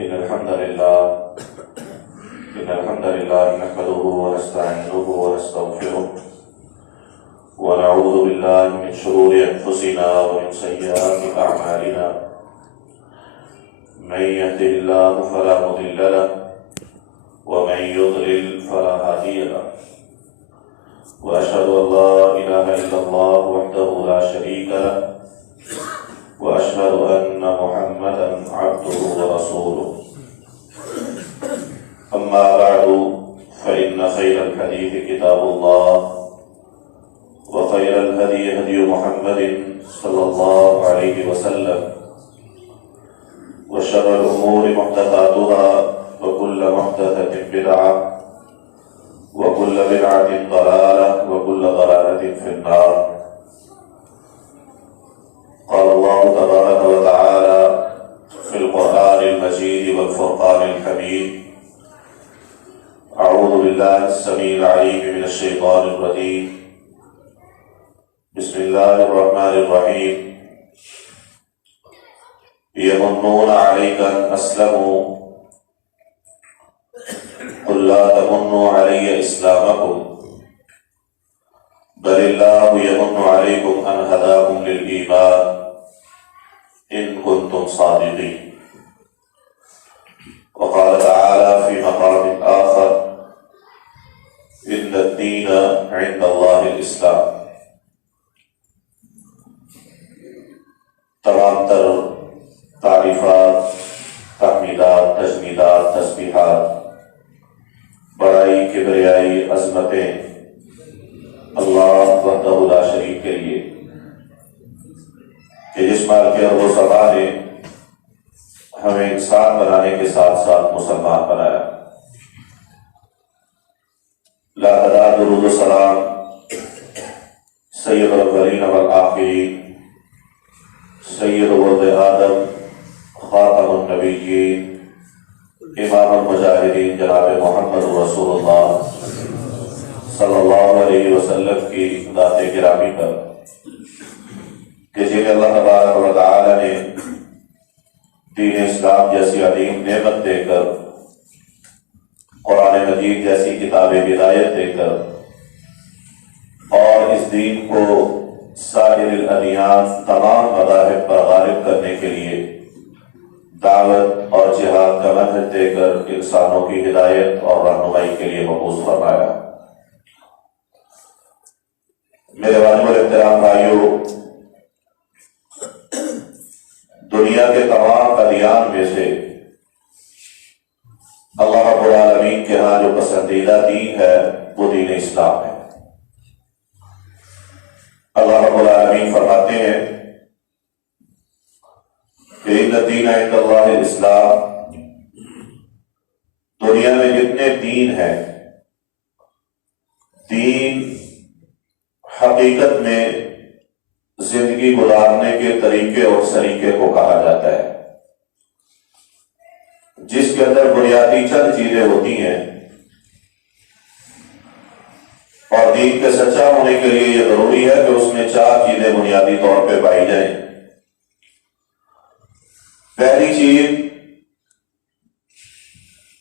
إن الحمد لله نحمده ونستعينه ونستغفره ونعوذ بالله من شرور أنفسنا ومن سيئات أعمالنا من يهده الله فلا مضل له ومن يضلل فلا هادي له وأشهد أن لا إله إلا الله وحده لا شريك له وأشهد أن محمدا عبده ورسوله أما بعد فإن خير الحديث كتاب الله وخير الهدي هدي محمد صلى الله عليه وسلم وشر الأمور محدثاتها وكل محدثة بدعة وكل بدعة ضلالة وكل ضلالة في النار. قال الله تبارك وتعالى في القرآن المجيد والفرقان الحميد: أعوذ بالله السميع العليم من الشيطان الرجيم. بسم الله الرحمن الرحيم. يمنون عليك أن أسلموا قل لا تمنوا علي إسلامكم بل الله يمن عليكم أن هداكم للإيمان إن كنتم صادقين. وقال تعالى في مقام آخر: إن الدين عند الله الإسلام. تمام تر تعریفات، تحمیدات، تجمیدات، تسبیحات، بڑائی، کبریائی، عظمتیں اللہ وحدہ لا شریک کے لیے کہ جس مال کے ارض و سما نے ہمیں انسان بنانے کے ساتھ ساتھ مسلمان بنایا. لاحداد درود و سلام سید الاولین والآخرین، سید ولد آدم، خاتم النبیین، امام المجاہدین جناب محمد رسول اللہ صلی اللہ علیہ وسلم کی ذات گرامی پر کہ جنہیں اللہ تبارک و تعالی نے دین اسلام جیسی عظیم نعمت دے کر، قرآن مجید جیسی کتاب ہدایت دے کر اور اس دین کو سائر الادیان، تمام مذاہب پر غالب کرنے کے لیے دعوت اور جہاد کا منہج دے کر انسانوں کی ہدایت اور رہنمائی کے لیے مبعوث فرمایا. میرے واجب الاحترام بھائیوں، دنیا کے تمام ادیان میں سے اللہ رب العالمین کے ہاں جو پسندیدہ دین ہے وہ دین اسلام ہے. اللہ رب العالمین فرماتے ہیں کہ ان الدین عند اللہ الاسلام، دنیا میں جتنے دین ہیں، دین حقیقت میں زندگی گزارنے کے طریقے اور سلیقے کو کہا جاتا ہے، جس کے اندر بنیادی چند چیزیں ہوتی ہیں. اور دین کے سچا ہونے کے لیے یہ ضروری ہے کہ اس میں 4 چیزیں بنیادی طور پہ پائی جائیں. پہلی چیز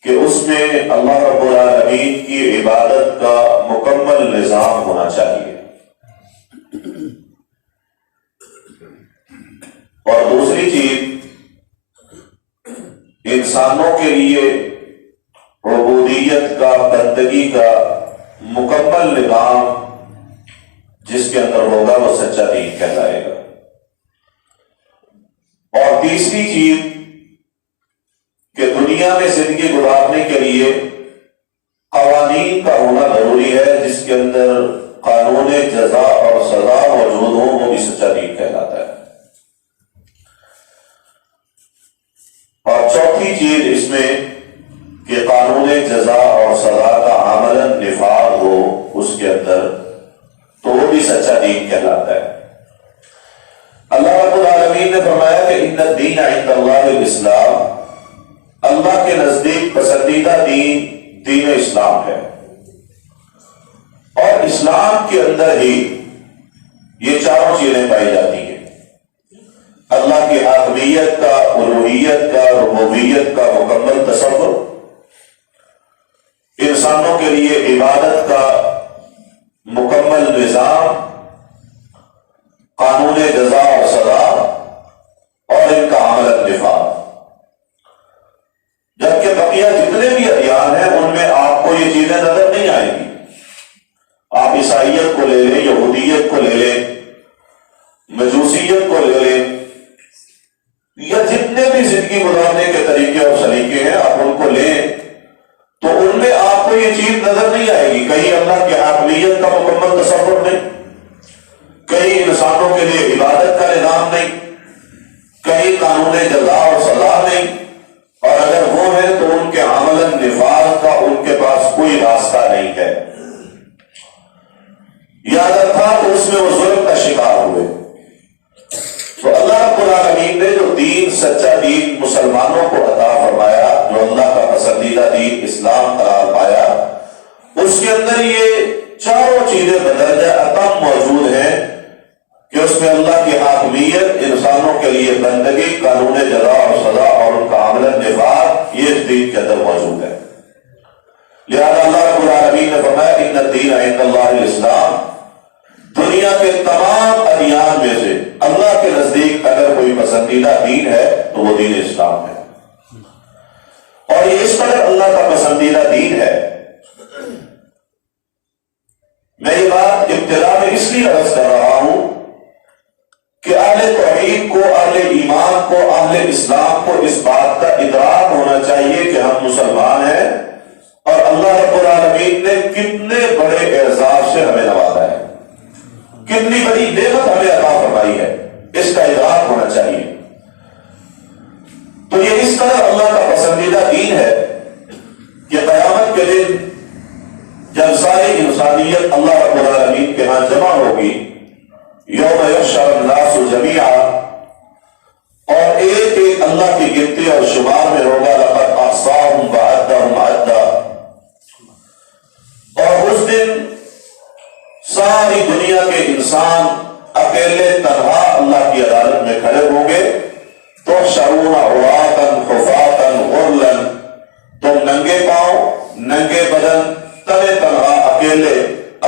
کہ اس میں اللہ رب العالمین کی عبادت کا مکمل نظام ہونا چاہیے، اور دوسری چیز انسانوں کے لیے عبودیت کا، بندگی کا مکمل نظام جس کے اندر ہوگا وہ سچا دین کہلائے گا. اور تیسری چیز کہ دنیا میں زندگی گزارنے کے لیے قوانین کا ہونا ضروری ہے، جس کے اندر قانون جزا اور سزا موجود ہو، وہ بھی سچا دین کہلاتا ہے. اور چوتھی چیز اس میں کہ قانون جزا اور سزا کا عملاً نفاذ ہو اس کے اندر، تو وہ بھی سچا دین کہلاتا ہے. اللہ رب العالمین نے فرمایا کہ ان الدین عند اللہ الاسلام، اللہ کے نزدیک پسندیدہ دین دین اسلام ہے. اور اسلام کے اندر ہی یہ چاروں چیزیں پائی جاتی ہیں. اللہ کی حاکمیت کا، الوہیت کا، ربوبیت کا مکمل تصور، انسانوں کے لیے عبادت کا مکمل نظام، قانون جزا اور سزا، اور ان کا عمل نفاذ۔ جبکہ بقیہ جتنے بھی ادیان ہیں ان میں آپ کو یہ چیزیں نظر نہیں آئیں گی۔ آپ عیسائیت کو لے لیں، یہودیت کو لے لیں، مجوسیت کو لے لیں، یا جتنے بھی زندگی گزارنے کے طریقے اور سلیقے ہیں آپ ان کو لیں، تو ان میں آپ کو یہ چیز نظر نہیں آئے گی۔ کہیں اللہ کی حاکمیت کا مکمل تصور نہیں، کہیں انسانوں کے لیے عبادت کا نظام نہیں، کہیں قانون جزا اور سزا نہیں، اور اگر وہ ہیں تو ان کے عمل نفاذ کا ان کے پاس کوئی راستہ نہیں ہے۔ یاد رکھا تو اس میں وہ ظلم کا شکار ہوئے۔ تو اللہ رب العالمین نے جو دین، سچا دین مسلمانوں کو عطا فرمایا، جو اللہ کا پسندیدہ دین اسلام قرار پایا، اس کے اندر یہ چاروں چیزیں بدرجہ اتم موجود ہیں کہ اس میں اللہ کی حاکمیت، انسانوں کے لیے بندگی، قانون جزا اور سزا اور ان کا عمل نفاذ، یہ اس دین کے اندر موجود ہے۔ لہذا اللہ رب العالمین نے فرمایا ان الدین عند اللہ الاسلام، دنیا کے تمام ادیان میں سے اللہ کے نزدیک اگر کوئی پسندیدہ دین ہے تو وہ دین اسلام ہے، اور یہ اس قدر اللہ کا پسندیدہ دین ہے۔ میں یہ بات ابتدا میں اس لیے عرض کر رہا ہوں کہ اہل توحید کو، اہل ایمان کو، اہل اسلام کو اس بات کا ادراک ہونا چاہیے کہ ہم مسلمان ہیں اور اللہ رب العالمین نے کتنے بڑے اعزاز سے ہمیں نوازا ہے، کتنی بڑی نعمت ہمیں عطا فرمائی ہے، اس کا ادراک ہونا چاہیے۔ تو یہ اس طرح اللہ کا پسندیدہ دین ہے کہ قیامت کے دن جب ساری انسانیت اللہ رب العالمین کے ہاں جمع ہوگی، یوم یحشر الناس جمیعا، اور ایک ایک اللہ کی گنتی اور شمار میں ہوگا، لقد احصاهم وعدهم عدا، اور اس دن ساری دنیا کے انسان اکیلے تنہا اللہ کی عدالت میں کھڑے ہوں گے۔ تحشرون عراتا حفاتا غرلا، تم ننگے پاؤں، ننگے بدن، تنے تنہا اکیلے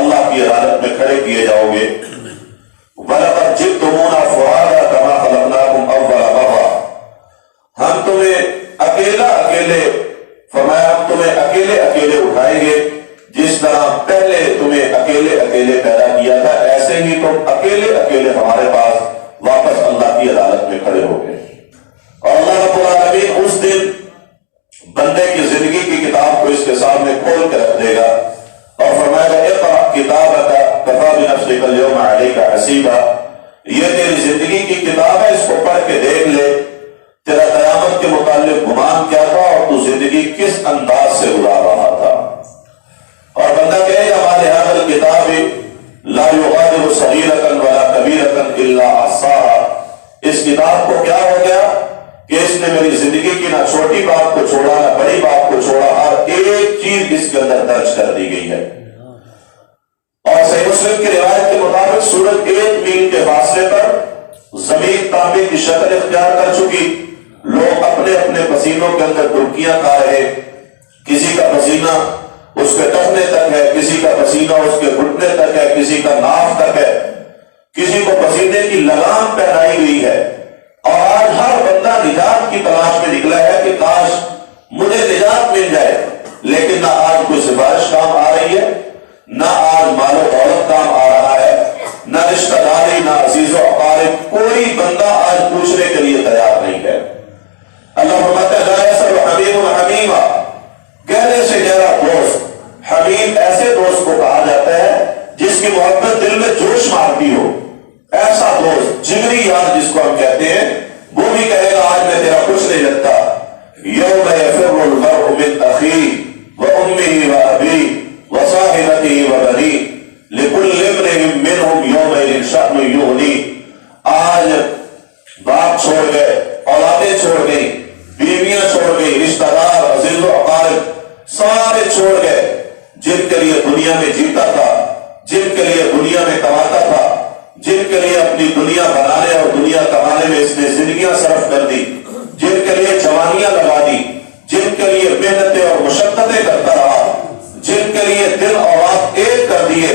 اللہ کی عدالت میں کھڑے کیے جاؤ گے۔ وَلَقَدْ جِئْتُمُونَا فُرَادَىٰ كَمَا خَلَقْنَاكُمْ أَوَّلَ مَرَّةٍ، ہم تمہیں اکیلا اکیلے، فرمایا ہم تمہیں اکیلے اکیلے اٹھائیں گے، جس طرح پہلے تمہیں اکیلے اکیلے پیدا کیا تھا، ایسے ہی تم اکیلے اکیلے ہمارے پاس واپس اللہ کی عدالت میں کھڑے ہو گئے۔ اور اللہ رب العالمین اس دن بندے کی زندگی کی کتاب کو اس کے سامنے کھول کے رکھ دے گا اور فرمائے گا اقرأ کتابک کفیٰ بنفسک اليوم علیک حسیبا، یہ تیری زندگی کی کتاب ہے، اس کو پڑھ کے دیکھ لے تیرا قیامت کے متعلق گمان کیا تھا اور تو زندگی کس انداز سے گزار رہا تھا۔ اور بندہ کہے گا ما لہذا الکتاب لا یغادر صغیرۃ ولا کبیرۃ الا احصاها، اس کتاب کو کیا ہو گیا کہ اس نے میری زندگی کی نہ چھوٹی بات کو چھوڑا نہ بڑی بات کو چھوڑا، ہر ایک چیز اس کے اندر درج کر دی گئی ہے۔ اور صحیح مسلم کی روایت کے مطابق سورج 1 میل کے فاصلے پر زمین تانبے کی شکل اختیار کر چکی، لوگ اپنے اپنے پسینوں کے اندر ڈبکیاں کھا رہے، کسی کا پسینہ اس کے ٹخنے تک ہے، کسی کا پسینہ اس کے گھٹنے تک ہے، کسی کا ناف تک ہے، کسی کو پسینے کی لگام پہنائی گئی ہے، اور آج ہر بندہ نجات کی تلاش میں نکلا ہے کہ کاش مجھے نجات مل جائے، لیکن نہ آج کوئی سفارش کام آ رہی ہے، نہ آج مال و دولت کام آ رہا ہے، نہ رشتہ داری، نہ عزیز و اقارب، کوئی بندہ آج پوچھنے کے لیے تیار نہیں ہے۔ اللہ فرماتا ہے لا یسأل حمیم حمیما، گہرے سے گہرا دوست، حمیم ایسے دوست کو کہا جاتا ہے جس کی محبت دل میں جوش مارتی ہو، ایسا دوست، جگری یار جس کو ہم کہتے ہیں، وہ بھی کہے گا آج میں تیرا کچھ نہیں لگتا۔ یوم یفر المرء من اخیہ وامہ وابیہ وصاحبتہ وبنیہ لکل امرئ منہم یومئذ شأن یغنیہ، آج باپ چھوڑ گئے، اولادیں چھوڑ گئی، بیویاں چھوڑ گئی، رشتہ دار، عزیز و اقارب سارے چھوڑ گئے، جن کے لیے دنیا میں جیتا تھا، جن کے لیے دنیا میں کماتا تھا، جن کے لیے اپنی دنیا بنانے اور دنیا کمانے میں اس نے زندگیاں صرف کر دی، جن کے لیے جوانیاں لگا دی، جن کے لیے محنتیں اور مشقتیں کرتا رہا، جن کے لیے دل اور رات ایک کر دیے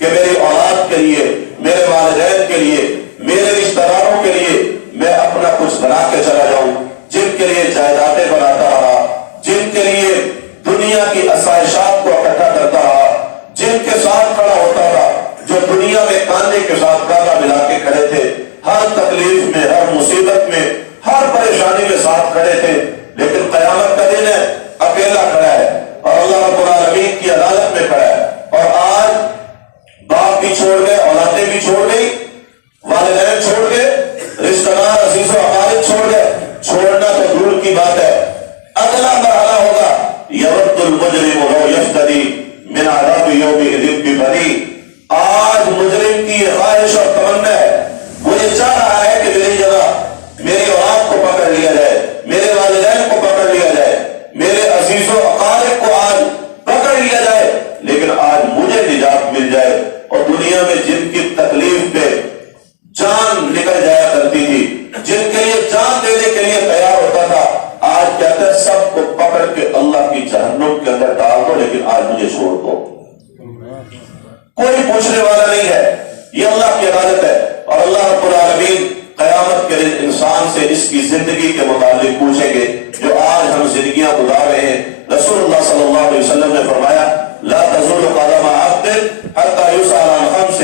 کہ میری اولاد کے لیے، میرے والدین کے لیے، میرے رشتہ داروں کے لیے میں اپنا کچھ بنا کے چلا جاؤں، جن کے لیے جائیدادیں بناتا رہا، جن کے لیے دنیا کی آسائشات کو اکٹھا کرتا رہا، جن کے ساتھ کھڑا ہوتا تھا، جو دنیا میں کاندھے کے ساتھ کاندھا ملا کے کھڑے تھے، ہر تکلیف میں، ہر مصیبت میں، ہر پریشانی میں ساتھ کھڑے تھے، لیکن قیامت کا دن ہے اکیلا کھڑا ہے اور اللہ رب العالمین کی عدالت میں کھڑا ہے۔ اور آج باپ بھی چھوڑ گئے، اولادیں بھی چھوڑ گئی، والدین چھوڑ گئے، رشتہ دار عزیز و اقارب چھوڑ گئے، چھوڑنا تو دور کی بات ہے، اگلا مرحلہ ہوگا یود المجرم لو یفتدی من عذاب یومئذ ببنیہ۔ آج مجرم کی یہ خواہش اور تمنا ہے، وہ یہ چاہ رہا ہے کہ میری جگہ میری اولاد کو پکڑ لیا جائے، میرے والدین کو پکڑ لیا جائے، میرے عزیز و اقارب کو آج پکڑ لیا جائے، لیکن آج مجھے نجات مل جائے۔ اور دنیا میں جن کی تکلیف پہ جان نکل جایا کرتی تھی، جن کے لیے جان دینے کے لیے تیار ہوتا تھا، آج کہتے ہیں سب کو پکڑ کے اللہ کی جہنم کے اندر ڈال دو، لیکن آج مجھے چھوڑ دو، کوئی پوچھنے والا نہیں ہے۔ یہ اللہ کی عدالت ہے اور اللہ رب العالمین قیامت کے دن انسان سے اس کی زندگی کے متعلق پوچھیں گے جو آج ہم زندگیاں گزار رہے ہیں۔ رسول اللہ صلی اللہ علیہ وسلم نے فرمایا لا تزول قدم عبد حتى يسأل عن خمس،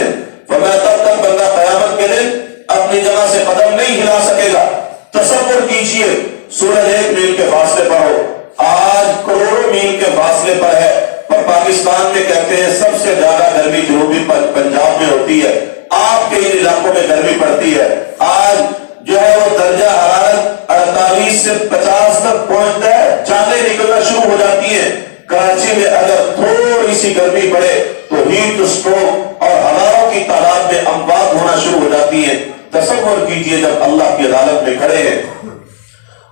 فرمایا تب تک بندہ قیامت کے دن اپنی جگہ سے قدم نہیں ہلا سکے گا۔ تصور کیجئے سورج 1 میل کے فاصلے پر ہو، آج کروڑوں میل کے فاصلے پر ہے، اور پاکستان میں کہتے ہیں سب سے زیادہ گرمی جنوبی پنجاب میں ہوتی ہے، آپ کے ان علاقوں میں گرمی پڑتی ہے، آج جو ہے وہ درجہ حرارت 48 سے 50 تک پہنچتا ہے، جانیں نکلنا شروع ہو جاتی ہیں۔ کراچی میں اگر تھوڑی سی گرمی پڑے تو ہیٹ اسٹروک اور ہزاروں کی تعداد میں اموات ہونا شروع ہو جاتی ہیں۔ تصور کیجئے جب اللہ کی عدالت میں کھڑے ہیں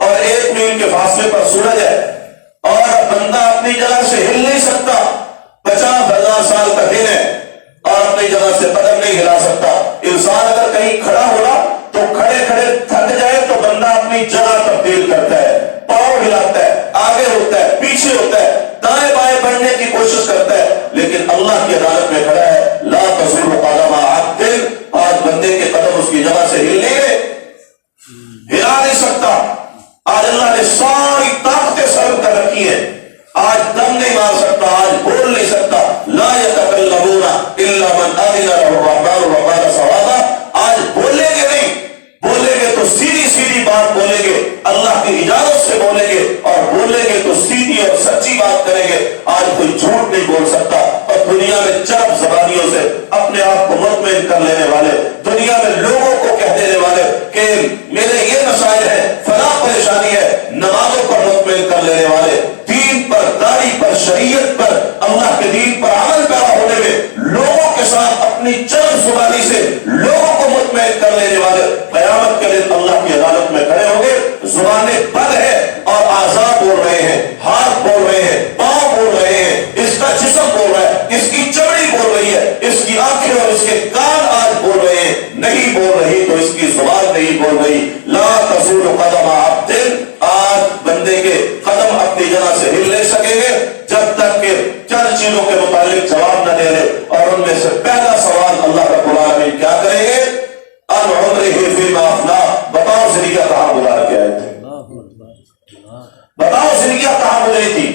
اور 1 میل کے فاصلے پر سورج ہے اور بندہ اپنی جگہ سے ہل نہیں سکتا، 50,000 سال کا دن ہے اور اپنی جگہ سے قدم نہیں ہلا سکتا۔ انسان اگر کہیں کھڑا ہوگا تو کھڑے کھڑے تھک جائے تو بندہ اپنی جگہ تبدیل کرتا ہے، پاؤں ہلاتا ہے، آگے ہوتا ہے، پیچھے ہوتا ہے، دائیں بائیں بڑھنے کی کوشش کرتا ہے، لیکن اللہ کی عدالت میں کھڑا ہے لا تزول قدم عبد، آج بندے کے قدم اس کی جگہ سے ہل نہیں رہے، ہلا نہیں سکتا۔ آج اللہ نے ساری طاقتیں سلب کر رکھی ہیں، آج دم نہیں مار سکتا، آج بول نہیں سکتا، لا یتکلمون الا من اذن له الرحمن وقال صوابا، آج بولیں گے نہیں، بولیں گے تو سیدھی سیدھی بات بولیں گے، اللہ کی اجازت سے بولیں گے، اور بولیں گے تو سیدھی اور سچی بات کریں گے، آج کوئی جھوٹ نہیں بول سکتا۔ اور دنیا میں چرب زبانیوں سے اپنے آپ کو مطمئن کر لینے والے، دنیا میں لوگوں کو کہہ دینے والے کہ میرے یہ مسائل ہیں، فلاں پریشانی ہے، نمازوں پر مطمئن کر لینے والے، دین پر، داڑھی پر، شریعت پر، اللہ کے دین پر عمل پیرا ہونے میں لوگوں کے ساتھ اپنی چرب زبانی سے لوگوں کو مطمئن کر لینے والے، قیامت کے دن اللہ کی عدالت میں کھڑے ہوں گے۔ زبانیں بند ہیں اور اعضاء بول رہے ہیں، ہاتھ بول رہے ہیں، پاؤں بول رہے ہیں، اس کا جسم بول رہا ہے، اس کی چمڑی بول رہی ہے، اس کی آنکھیں اور اس کے کان آج بول رہے ہیں، نہیں بول رہی تو اس کی زبان نہیں بول رہی۔ لا تزول قدم عبد، آج بندے کے قدم اپنی جگہ سے ہل نہیں سکیں گے جب تک کہ چند چیزوں کے متعلق جواب نہ دے لے، اور ان میں سے پہلا سوال اللہ رب العالمین کیا کریں گے؟ ان عمرہ فیما افنیٰ، بتاؤ زندگیاں کہاں گزار کے آئے تھے، بتاؤ زندگیاں کہاں گزری تھی،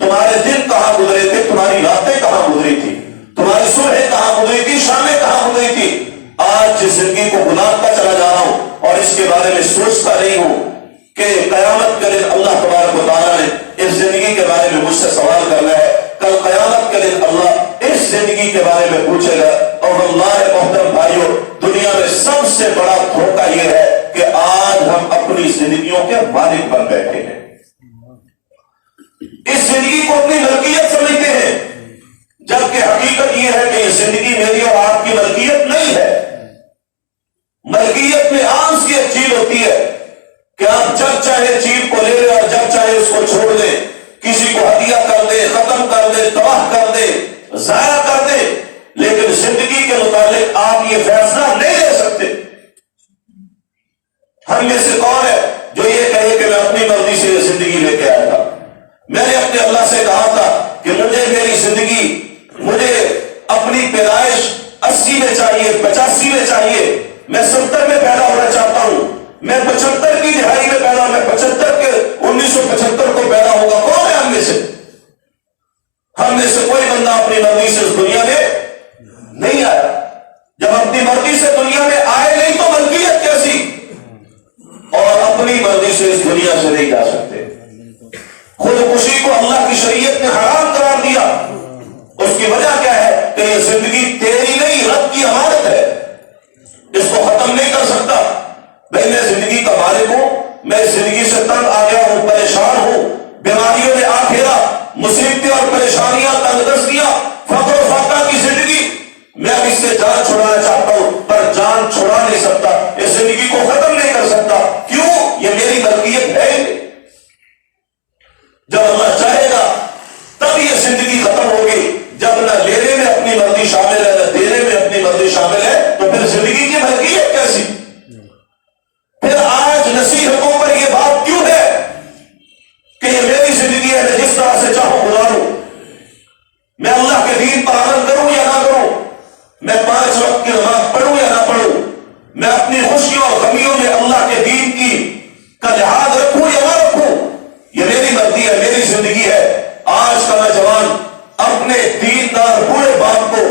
تمہارے دن کہاں گزرے تھے، تمہاری راتیں کہاں گزری تھی، تمہاری صبحیں کہاں گزری تھی، شامیں کہاں گزری تھی۔ آج جس زندگی کو گزارتا چلا جا رہا ہوں اور اس کے بارے میں سوچتا نہیں ہوں کہ قیامت کے دن اللہ تبارک و تعالیٰ نے اس زندگی کے بارے میں مجھ سے سوال کرنا ہے، کل قیامت کے دن اللہ اس زندگی کے بارے میں پوچھے گا۔ اور اللہ محترم بھائیوں، دنیا میں سب سے بڑا دھوکہ یہ ہے کہ آج ہم اپنی زندگیوں کے مالک بن بیٹھے ہیں، اس زندگی کو اپنی ملکیت سمجھتے ہیں، جبکہ حقیقت یہ ہے کہ یہ زندگی میری اور آپ کی ملکیت نہیں ہے۔ ملکیت میں عام سی ایک چیز ہوتی ہے کہ آپ جب چاہے چیز کو لے لیں اور جب چاہے اس کو چھوڑ دیں، کسی کو ہدیہ کر دیں، ختم کر دیں، تباہ کر دیں، ضائع کر دیں، لیکن زندگی کے متعلق آپ یہ فیصلہ نہیں ہم میں سے کون ہے جو یہ کہے کہ میں اپنی مرضی سے یہ زندگی لے کے آیا تھا؟ میں نے اپنے اللہ سے کہا تھا کہ مجھے میری زندگی، مجھے اپنی پیدائش 80 میں چاہیے، 85 میں چاہیے، میں 70 میں پیدا ہونا چاہتا ہوں، میں 75 کی دہائی میں پیدا، میں 1975 کو پیدا ہوگا۔ کون ہے ہم میں سے؟ ہم میں سے کوئی بندہ اپنی مرضی سے اس دنیا میں نہیں آیا۔ جب اپنی مرضی سے دنیا میں آئے نہیں تو ملکیت کیسی؟ اور اپنی مرضی سے اس دنیا سے نہیں جا سکتے۔ خودکشی کو اللہ کی شریعت نے حرام قرار دیا۔ اس کی وجہ کیا ہے کہ یہ زندگی تیری نہیں، رب کی امانت ہے، اس کو ختم نہیں کر سکتا۔ بھائی میں زندگی کا مالک ہوں، میں اس زندگی سے تنگ آ گیا ہوں، پریشان ہوں، بیماریوں نے آ گھیرا، مصیبتیں اور پریشانیاں، تنگ دستیاں، فقر و فاقہ کی زندگی، میں اب اس سے جان چھڑانا چاہتا ہوں، پر جان چھڑا نہیں سکتا، اس زندگی کو ختم نہیں کر سکتا۔ کیوں؟ یہ میری ملکیت ہے۔ جب اللہ چاہے گا تب یہ زندگی ختم ہوگی۔ جب نہ لینے میں اپنی مرضی شامل ہے نہ دینے میں اپنی مرضی شامل ہے تو پھر زندگی کی ملکیت کیسی؟ پھر آج نصیحتوں پر یہ بات کیوں ہے کہ یہ میری زندگی ہے، میں جس طرح سے چاہوں گزاروں، میں اللہ کے دین پر عمل کروں یا نہ کروں، میں 5 وقت کی نماز پڑھوں یا نہ پڑھوں، میں اپنی خوشیوں اور غمیوں میں اللہ کے دین کا لحاظ رکھوں یا نہ رکھوں، یہ میری مرضی ہے، میری زندگی ہے۔ آج کا نوجوان اپنے دیندار بوڑھے باپ کو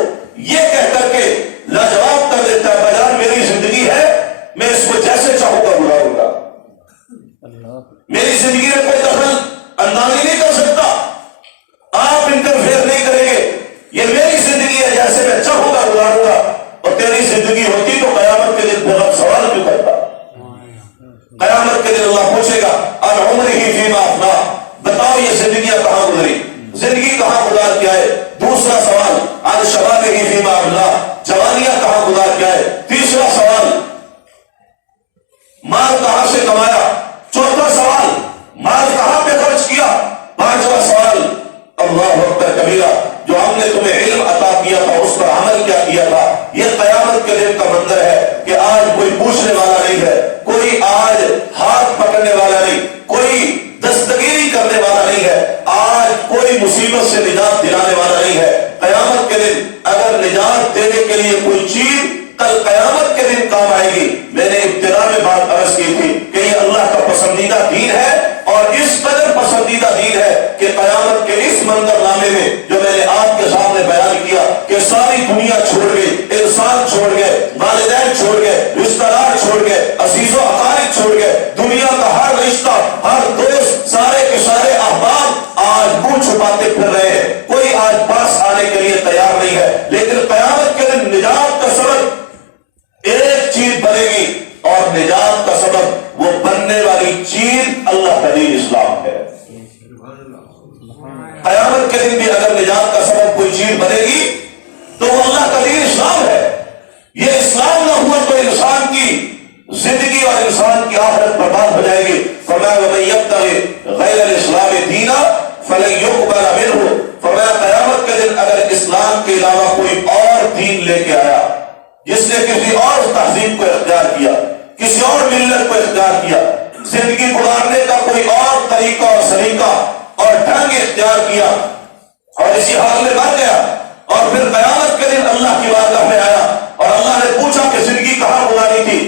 یہ کہہ کر کے لاجواب کر دیتا ہے، بجان میری زندگی ہے، میں اس کو جیسے چاہوں گا گزاروں گا، میری زندگی میں کوئی دخل اندازی نہیں کر سکتا، آپ انٹرفیئر نہیں کریں گے، یہ میری زندگی ہے، جیسے میں چاہوں گا گزاروں گا۔ اور تیری زندگی ہوتی تو قیامت کے دن بہت سوال کیوں کرتا؟ قیامت کے دن اللہ پوچھے گا اب عمرہ فیما افنا، بتاؤ یہ زندگیاں کہاں گزری، زندگی کہاں گزار کیا ہے؟ دوسرا سوال عن شبابہ فیما افنا، جوانیاں کہاں گزار کیا ہے؟ تیسرا سوال مال کہاں سے کمایا؟ چوتھا سوال مال کہاں پہ خرچ کیا؟ پانچواں سوال اللہ اکبر کبیرہ، جو ہم نے تمہیں علم عطا کیا تھا اس پر عمل کیا کیا تھا؟ یہ قیامت کے دن کا منظر ہے کہ آج کوئی پوچھنے والا نہیں ہے، کوئی آج ہاتھ پکڑنے والا نہیں، کوئی دستگیری کرنے والا نہیں ہے، آج کوئی مصیبت سے نجات دلانے والا نہیں ہے۔ قیامت کے دن اگر نجات دینے کے لیے کوئی چیز کل قیامت کے دن کام آئے گی، میں نے ابتدا میں بات عرض کی تھی کہ یہ اللہ کا پسندیدہ دین ہے، اور اس قدر پسندیدہ دین ہے کہ قیامت کے اس منظر نامے میں جو میں نے آپ کے سامنے بیان کیا کہ ساری دنیا چھوڑ گئی، انسان چھوڑ گئے، والدین چھوڑ گئے، رشتہ دار چھوڑ گئے، عزیز و اقارب چھوڑ گئے، دنیا کا ہر رشتہ، ہر دوست، سارے کے سارے احباب آج منہ چھپاتے پھر رہے ہیں، کوئی آج پاس آنے کے لیے تیار نہیں ہے۔ لیکن قیامت کے دن نجات کا سبب ایک چیز بنے گی، اور نجات کا سبب وہ بننے والی چیز اللہ کا دین اسلام ہے۔ قیامت کے دن بھی اگر نجات کا سبب کوئی چیز بنے گی تو وہ اللہ کا دین اسلام ہے۔ یہ اسلام نہ ہوا تو انسان کی زندگی اور انسان کی آخرت برباد ہو جائے گی۔ فرمایا وَمَن يَبْتَغِ غَيْرَ الْإِسْلَامِ دِينًا فَلَن يُقْبَلَ مِنْهُ، فرمایا قیامت کے دن اگر اسلام کے علاوہ کوئی اور دین لے کے آیا، جس نے کسی اور تہذیب کو اختیار کیا، کسی اور ملت کو اختیار کیا، زندگی گزارنے کا کوئی اور طریقہ اور سلیقہ اور ڈھنگ اختیار کیا، اور اسی حال میں مر گیا، اور پھر قیامت کے دن اللہ کی بارگاہ میں آیا اور اللہ نے پوچھا کہ زندگی کہاں گزاری تھی،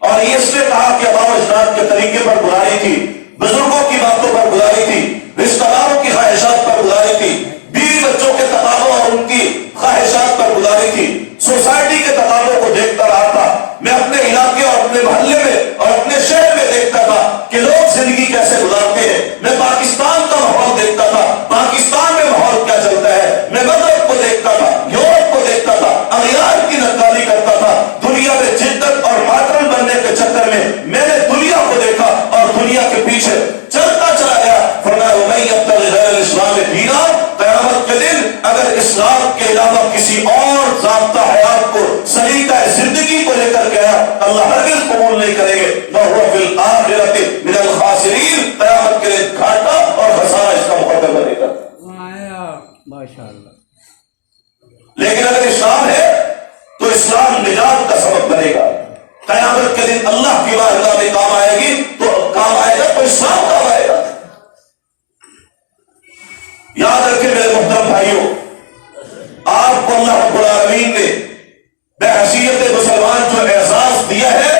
اور یہ اس نے کہا کہ آباء و اجداد کے طریقے پر گزاری تھی، بزرگوں کی باتوں پر گزاری تھی، رشتہ داروں کی خواہشات پر گزاری تھی، بیوی بچوں کے تقاضوں اور ان کی خواہشات پر گزاری تھی، سوسائٹی کے تقاضوں کو دیکھتا رہا تھا، میں اپنے علاقے اور اپنے محلے میں اور اپنے شہر میں دیکھتا تھا کہ لوگ زندگی کیسے گزارتے ہیں، میں پاکستان کا ماحول دیکھتا تھا، پاکستان میں ماحول کیا چلتا ہے، میں مغرب کو دیکھتا تھا، یورپ کو دیکھتا تھا، اغیار کی نقالی کرتا تھا، دنیا میں جدت اور ماڈرن بننے کے چکر میں نے دنیا کو دیکھا اور دنیا کے پیچھے چلتا چلا گیا۔ فرمایا وَمَن يَبْتَغِ غَيْرَ الْإِسْلَامِ دِينًا، قیامت کے دن اگر اسلام کے علاوہ کسی اور ضابطہ حیات کو، سلیقہ زندگی کو لے کر گیا، اللہ ہرگز قبول نہیں کریں گے۔ وَهُوَ فِي الْآخِرَةِ مِنَ الْخَاسِرِينَ، قیامت کے دن گھاٹا اور خسارہ اس کا مقدر بنے گا۔ ماشاءاللہ۔ لیکن اگر اسلام ہے تو اسلام نجات کا سبب بنے گا، قیامت کے دن اللہ کی بارگاہ میں کام آئے یاد رکھیں میرے محترم بھائیوں، آپ کو اللہ رب العالمین نے بحیثیت مسلمان جو اعزاز دیا ہے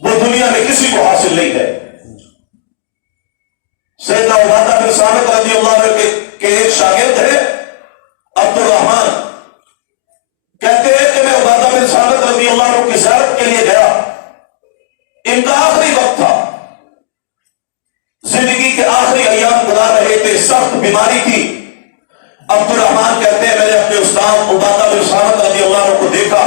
وہ دنیا میں کسی کو حاصل نہیں ہے۔ سیدنا عبادہ بن صامت رضی اللہ عنہ کے ایک شاگرد ہے عبد الرحمن، کہتے ہیں کہ میں عبادہ بن صامت رضی اللہ عنہ کی زیارت کے لیے گیا، ان کا آخری وقت تھا، زندگی کے آخری ایام گزار رہے تھے، سخت بیماری تھی۔ عبد الرحمن کہتے ہیں میں نے اپنے استاد عبادہ بن صامت رضی اللہ عنہ کو دیکھا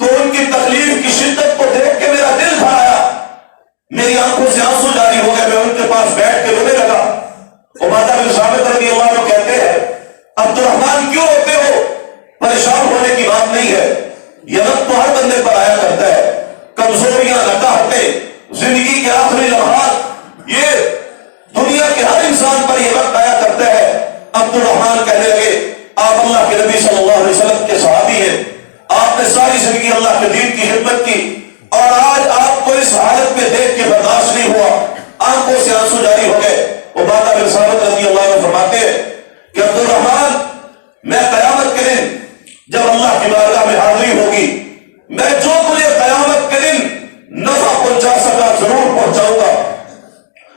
تو ان کی تکلیف کی شدت کو دیکھ کے میرا دل بھر آیا، میری آنکھوں سے آنسو جاری ہو گئے، میں ان کے پاس بیٹھ کے رونے لگا۔ عبادہ بن صامت رضی اللہ عنہ کہتے ہیں عبد الرحمن کیوں ہوتے ہو؟ پریشان ہونے کی بات نہیں ہے، یہ وقت تو ہر بندے پر آیا کرتا ہے، کمزوریاں، نکاہتیں، زندگی کے آخری لمحات، یہ دنیا کے ہر انسان پر یہ وقت آیا کرتا ہے۔ عبد الرحمن کہنے لگے آپ اللہ کے نبی صلی اللہ علیہ وسلم کے صحابی ہیں، آپ نے ساری زندگی اللہ کے دین کی خدمت کی اور آج آپ کو اس حالت میں دیکھ کے برداشت نہیں ہوا، آنکھوں سے آنسو جاری ہو گئے۔ عبادہ بن صامت رضی اللہ عنہ فرماتے ہیں کہ عبد الرحمن میں قیامت کے دن جب اللہ کی بارگاہ میں حاضری ہوگی، میں جو مجھے قیامت کے دن نفع پہنچا سکا ضرور پہنچاؤں گا،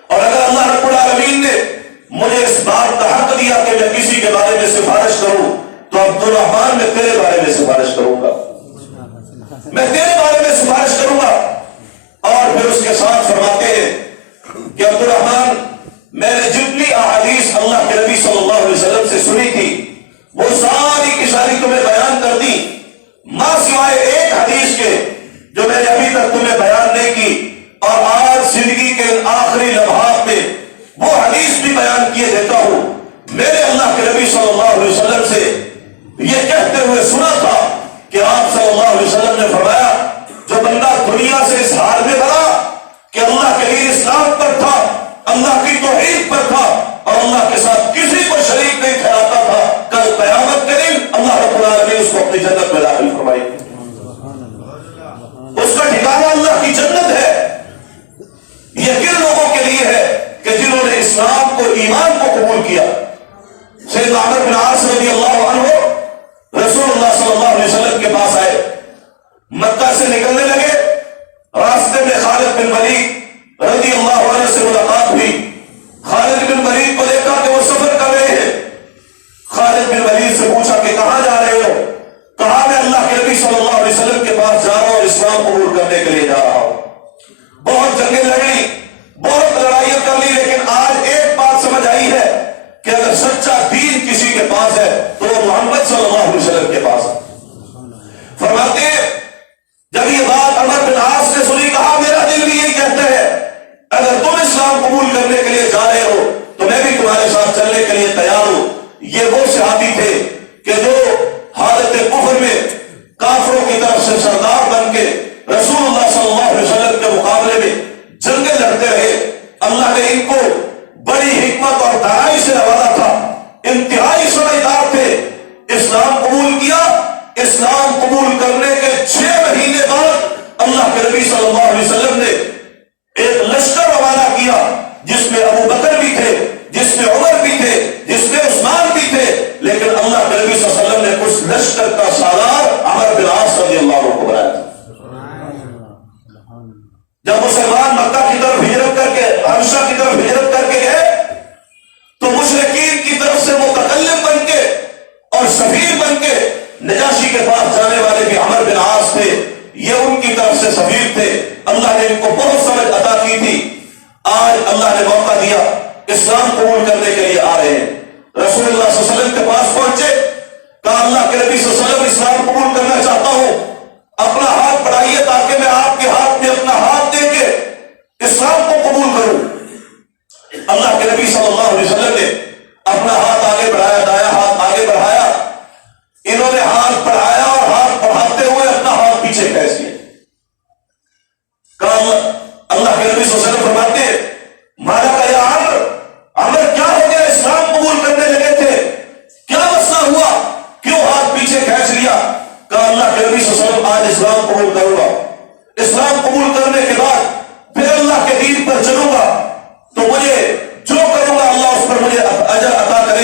اور اگر اللہ رب العالمین نے مجھے اس بات کا حق دیا کہ میں کسی کے بارے میں سفارش کروں تو عبد الرحمن میں تیرے بارے میں سفارش کروں گا، میں تیرے بارے میں سفارش کروں گا۔ اور پھر اس کے ساتھ فرماتے ہیں کہ عبد الرحمن میں نے جتنی احادیث اللہ کے نبی صلی اللہ علیہ وسلم سے سنی تھی وہ ساری کی ساری تمہیں بیان کر دی، ماں سوائے ایک حدیث کے جو میں نے ابھی تک تمہیں بیان نہیں کی، اور آج زندگی کے آخری لمحات میں وہ حدیث بھی بیان کیے دیتا ہوں۔ میرے اللہ کے نبی صلی اللہ علیہ وسلم سے یہ کہتے ہوئے سنا تھا کہ آپ صلی اللہ علیہ وسلم نے فرمایا جو بندہ دنیا سے اس حال میں بڑا کہ اللہ کے دین اسلام پر تھا، اللہ کی توحید پر تھا اور اللہ کے ساتھ کسی کو شریک نہیں ٹھہراتا تھا، کل قیامت کے دن اللہ رب العالمین اس کو اپنی جنت میں داخل فرمائے گی، اس کا ٹھکانہ اللہ کی جنت ہے۔ یہ کن لوگوں کے لیے ہے کہ جنہوں نے اسلام کو، ایمان کو قبول کیا۔ سیدنا عمرو بن عاص رضی اللہ عنہ رسول اللہ صلی اللہ علیہ وسلم کے پاس آئے، مکہ سے نکلنے لگے، راستے میں خالد بن ولید رضی اللہ عنہ سے ملاقات ہوئی۔ خالد بن ولید کو دیکھا کہ وہ سفر کر رہے ہیں، خالد بن ولید سے پوچھا کہ کہاں جا رہے ہو؟ کہا میں اللہ کے نبی صلی اللہ علیہ وسلم کے پاس جا رہا ہوں اور اسلام قبول کرنے کے لیے جا رہا ہوں۔ بہت جنگیں لڑی، بہت لڑائیاں کر لی، لیکن آج ایک بات سمجھ آئی ہے کہ اگر سچا دین کسی کے پاس ہے تو وہ محمد صلی اللہ علیہ وسلم کے پاس ہے۔ فرماتے ہیں جب یہ بات عمرو بن عاص نے سنی، کہا میرا دل بھی یہی کہتا ہے اگر تم اسلام قبول کرنے کے لیے جا رہے ہو تو میں بھی تمہارے ساتھ چلنے کے لیے تیار ہوں۔ یہ وہ صحابی تھے کہ جو حالت کفر میں کافروں کی طرف سے سردار بن کے رسول اللہ صلی اللہ علیہ وسلم کے مقابلے میں جنگیں لڑتے رہے۔ اللہ نے ان کو بڑی حکمت اور دانائی سے نوازا تھا، انتہائی سمجھدار تھے، اسلام قبول کیا۔ اسلام قبول کرنے کے 6 مہینے بعد اللہ کے نبی صلی اللہ علیہ وسلم نے ایک لشکر روانہ کیا جس میں ابو بکر بھی تھے، جس میں عمر بھی تھے، جس میں عثمان بھی تھے، لیکن اللہ کے نبی صلی اللہ علیہ وسلم نے اس لشکر کا سالار عمرو بن عاص رضی اللہ عنہ کو بنایا تھا۔ جب مسلمان مکہ کی طرف ہجرت کر کے، حبشہ کی طرف ہجرت کر کے گئے تو مشرکین کی طرف سے متکلم بن کے اور سفیر بن کے نجاشی کے پاس جانے والے بھی عمرو بن عاص تھے، یہ ان کی طرف سے سفیر تھے۔ اللہ نے ان کو بہت سمجھ عطا کی تھی۔ آج اللہ نے موقع دیا، اسلام قبول کرنے کے لیے آ رہے ہیں، رسول اللہ صلی اللہ علیہ وسلم کے پاس پہنچے، کہا اللہ کے نبی صلی اللہ علیہ وسلم اسلام قبول کرنا چاہتا ہوں، اپنا ہاتھ بڑھائیے تاکہ میں آپ کے ہاتھ میں اپنا ہاتھ دے کے اسلام کو قبول کروں۔ اللہ کے نبی صلی اللہ علیہ وسلم نے اپنا ہاتھ آگے بڑھایا، دایاں ہاتھ آگے بڑھایا، انہوں نے ہاتھ بڑھایا اور ہاتھ بڑھاتے ہوئے اپنا ہاتھ پیچھے کھینچ لیا۔ کہا اللہ کے نبی صلی اللہ علیہ وسلم فرماتے ہیں مالا کا یا عمر کیا ہو گیا؟ اسلام قبول کرنے لگے تھے، کیا مسئلہ ہوا؟ کیوں ہاتھ پیچھے کھینچ لیا؟ کہا اللہ کے نبی صلی اللہ علیہ وسلم آج اسلام قبول کروں گا، اسلام قبول کرنے کے بعد پھر اللہ کے دین پر چلوں گا تو مجھے جو کروں گا اللہ اس پر مجھے اجر عطا کرے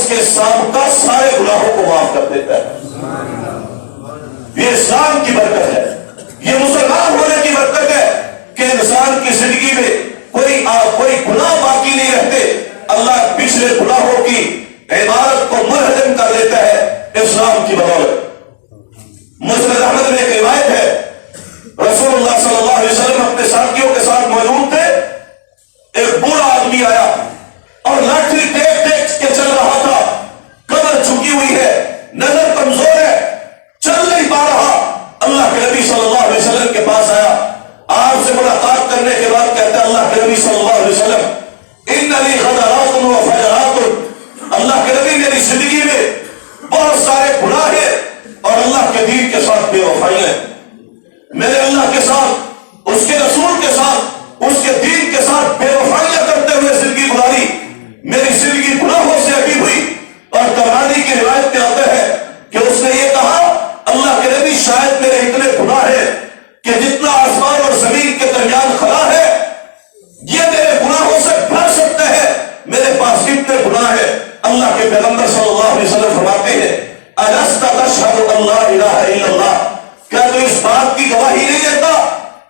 اس کے سابقہ سارے گناہوں کو معاف کر دیتا ہے۔ یہ اسلام کی برکت ہے، یہ مسلمان ہونے کی برکت ہے کہ انسان کی زندگی میں کوئی گناہ باقی نہیں رہتے۔ اللہ پچھلے گناہوں کی عبادت کو منہدم کر دیتا ہے اسلام کی بدولت۔ مسند احمد میں ایک روایت ہے، رسول اللہ صلی اللہ علیہ وسلم اپنے ساتھیوں کے ساتھ موجود تھے، ایک بوڑھا آدمی آیا اور لاٹھی ٹیک ٹیک کے چل رہا تھا، کمر جھکی ہوئی ہے، نظر کمزور ہے، چل نہیں پا رہا۔ اللہ کے نبی صلی اللہ علیہ وسلم کے پاس آیا، آپ سے ملاقات کرنے کے بعد کہتا ہے اللہ کے نبی صلی اللہ علیہ وسلم ان لی غدرات و فجرات، اللہ کے نبی میری زندگی میں بہت سارے گناہ ہیں اور اللہ کے دین کے ساتھ بے وفائی ہے، میرے اللہ کے ساتھ، اس کے رسول کے ساتھ، اس کے دین کے ساتھ بے وفائیاں کرتے ہوئے زندگی گزاری، میری زندگی گناہوں سے عبی ہوئی۔ اور طبرانی کی روایت میں آتا ہے کہ اس نے یہ کہا اللہ کے نبی شاید میرے اتنے گناہ ہیں کہ جتنا آسمان اور زمین کے درمیان خلا ہے یہ میرے گناہوں سے بھر سکتا ہے، میرے پاس اتنے گناہ ہیں۔ اللہ کے پیغمبر صلی اللہ علیہ وسلم فرماتے ہیں الست تشہد ان لا الہ الا اللہ، کیا تو اس بات کی گواہی نہیں دیتا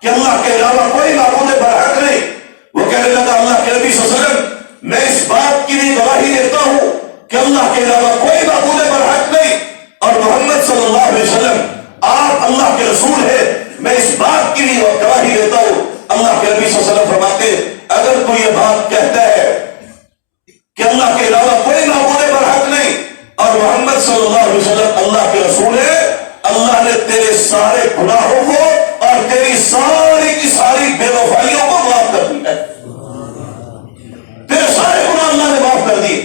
کہ اللہ کے علاوہ کوئی معبود برحق نہیں؟ وہ کہنے لگا اللہ کے نبی صلی اللہ علیہ وسلم میں اس بات کی بھی گواہی دیتا ہوں کہ اللہ کے علاوہ کوئی معبود برحق نہیں، اور محمد صلی اللہ علیہ وسلم آپ اللہ کے رسول ہیں، میں اس بات کی بھی گواہی دیتا ہوں۔ اللہ کے نبی صلی اللہ علیہ وسلم فرماتے اگر تو یہ بات کہتا ہے کہ اللہ کے علاوہ کوئی معبود برحق نہیں اور محمد صلی اللہ علیہ وسلم اللہ کے رسول ہے، اللہ نے تیرے سارے گناہوں کو اور تیری ساری کی ساری بے وفائیوں کو معاف کر دیا ہے، تیرے سارے گناہ اللہ نے معاف کر دیے۔